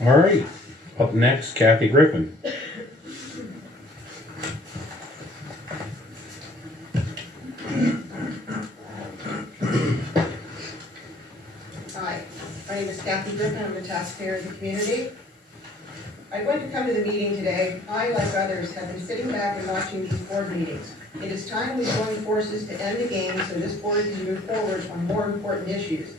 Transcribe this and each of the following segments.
All right, up next, Kathy Griffin. Hi, my name is Kathy Griffin. I'm a taxpayer of the community. I went to come to the meeting today. I, like others, have been sitting back and watching these board meetings. It is time we join forces to end the game so this board can move forward on more important issues.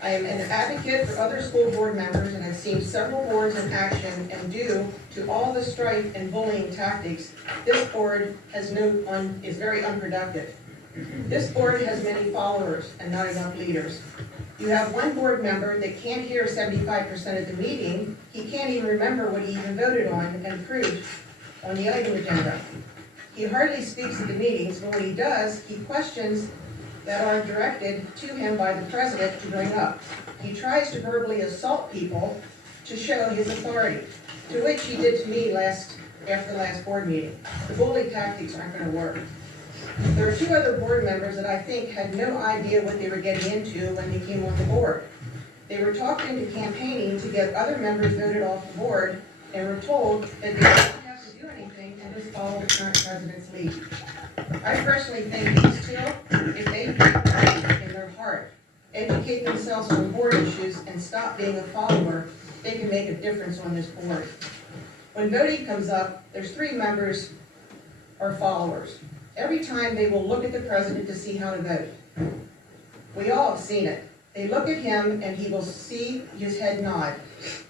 I am an advocate for other school board members and have seen several boards in action, and due to all the strife and bullying tactics, this board is very unproductive. This board has many followers and not enough leaders. You have one board member that can't hear 75% of the meeting. He can't even remember what he even voted on and approved on the item agenda. He hardly speaks at the meetings, but when he does, he questions that are directed to him by the president to bring up. He tries to verbally assault people to show his authority, to which he did to me after the last board meeting. The bully tactics aren't going to work. There are two other board members that I think had no idea what they were getting into when they came on the board. They were talked into campaigning to get other members voted off the board and were told that they didn't have to do anything and just follow the current president's lead. I personally think these two, if they in their heart, educate themselves on board issues and stop being a follower, they can make a difference on this board. When voting comes up, there's 3 members are followers. Every time they will look at the president to see how to vote. We all have seen it. They look at him and he will see his head nod.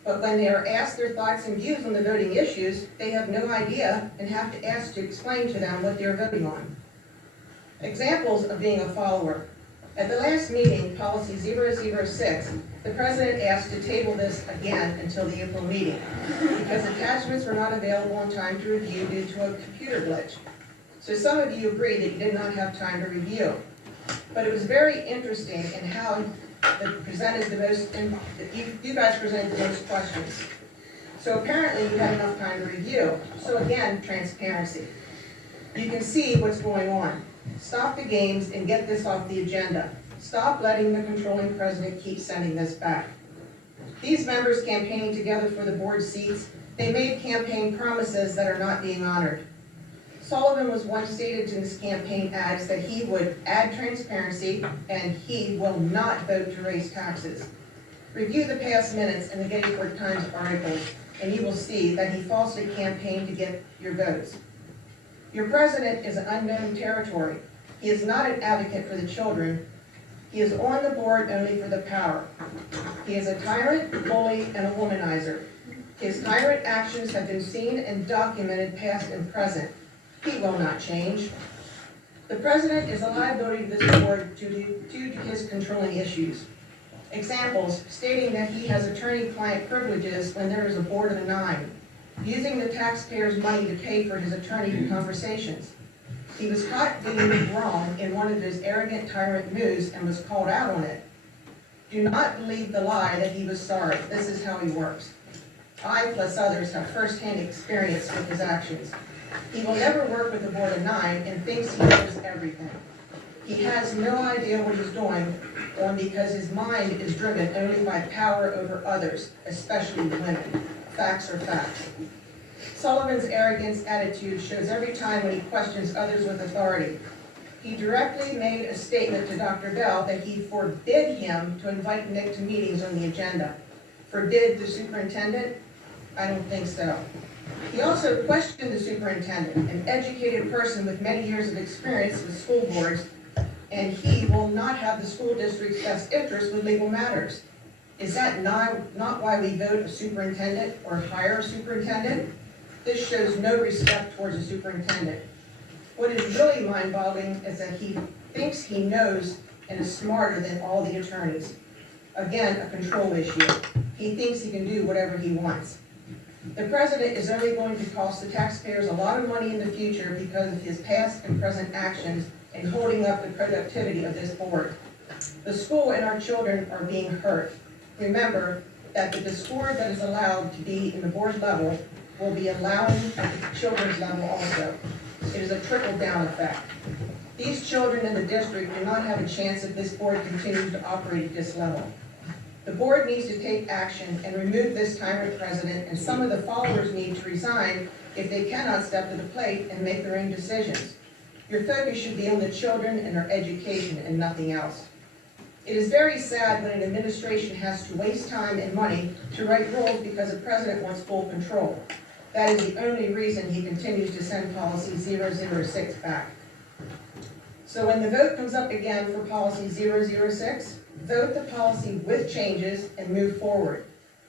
But when they are asked their thoughts and views on the voting issues, they have no idea and have to ask to explain to them what they're voting on. Examples of being a follower. At the last meeting, policy 006, the president asked to table this again until the April meeting because attachments were not available in time to review due to a computer glitch. So some of you agree that you did not have time to review. But it was very interesting in how you guys presented the most questions. So apparently you had enough time to review. So again, transparency. You can see what's going on. Stop the games and get this off the agenda. Stop letting the controlling president keep sending this back. These members campaigning together for the board seats, they made campaign promises that are not being honored. Sullivan was once stated in his campaign ads that he would add transparency and he will not vote to raise taxes. Review the past minutes in the Gettysburg Times articles and you will see that he falsely campaigned to get your votes. Your president is an unknown territory. He is not an advocate for the children. He is on the board only for the power. He is a tyrant, bully, and a womanizer. His tyrant actions have been seen and documented past and present. He will not change. The president is a liability to this board due to his controlling issues. Examples, stating that he has attorney-client privileges when there is a board of 9, using the taxpayers' money to pay for his attorney conversations. He was caught being wrong in one of his arrogant tyrant moves and was called out on it. Do not believe the lie that he was sorry. This is how he works. I, plus others, have first-hand experience with his actions. He will never work with a board of 9 and thinks he knows everything. He has no idea what he's doing because his mind is driven only by power over others, especially women. Facts are facts. Sullivan's arrogance attitude shows every time when he questions others with authority. He directly made a statement to Dr. Bell that he forbid him to invite Nick to meetings on the agenda. Forbid the superintendent? I don't think so. He also questioned the superintendent, an educated person with many years of experience with school boards, and he will not have the school district's best interest with legal matters. Is that not why we vote a superintendent or hire a superintendent? This shows no respect towards a superintendent. What is really mind-boggling is that he thinks he knows and is smarter than all the attorneys. Again, a control issue. He thinks he can do whatever he wants. The president is only going to cost the taxpayers a lot of money in the future because of his past and present actions in holding up the productivity of this board. The school and our children are being hurt. Remember that the discord that is allowed to be in the board level will be allowing at the children's level also. It is a trickle-down effect. These children in the district do not have a chance if this board continues to operate at this level. The board needs to take action and remove this tyrant president, and some of the followers need to resign if they cannot step to the plate and make their own decisions. Your focus should be on the children and their education and nothing else. It is very sad when an administration has to waste time and money to write rules because the president wants full control. That is the only reason he continues to send policy 006 back. So when the vote comes up again for policy 006, vote the policy with changes and move forward.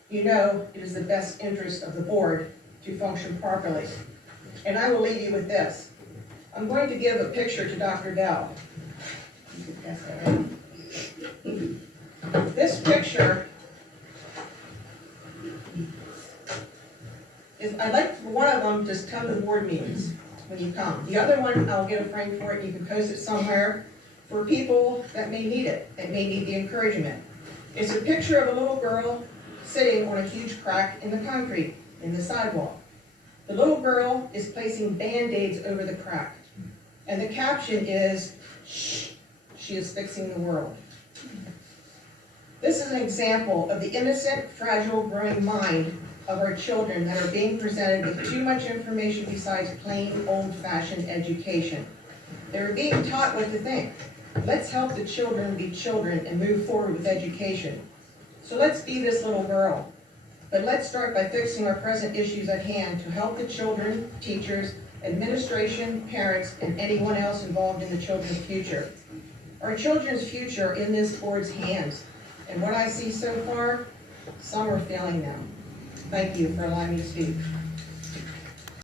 You know it is the best interest of the board to function properly. And I will leave you with this. I'm going to give a picture to Dr. Bell. You can pass that around. This picture is, I'd like for one of them to come to the board meetings when you come. The other one, I'll get a frame for it, you can post it somewhere for people that may need it, that may need the encouragement. It's a picture of a little girl sitting on a huge crack in the concrete, in the sidewalk. The little girl is placing Band-Aids over the crack. And the caption is, "Shh, she is fixing the world." This is an example of the innocent, fragile, growing mind of our children that are being presented with too much information besides plain, old-fashioned education. They're being taught what to think. Let's help the children be children and move forward with education. So let's be this little girl. But let's start by fixing our present issues at hand to help the children, teachers, administration, parents, and anyone else involved in the children's future. Our children's future are in this board's hands. And what I see so far, some are failing them. Thank you for allowing me to speak.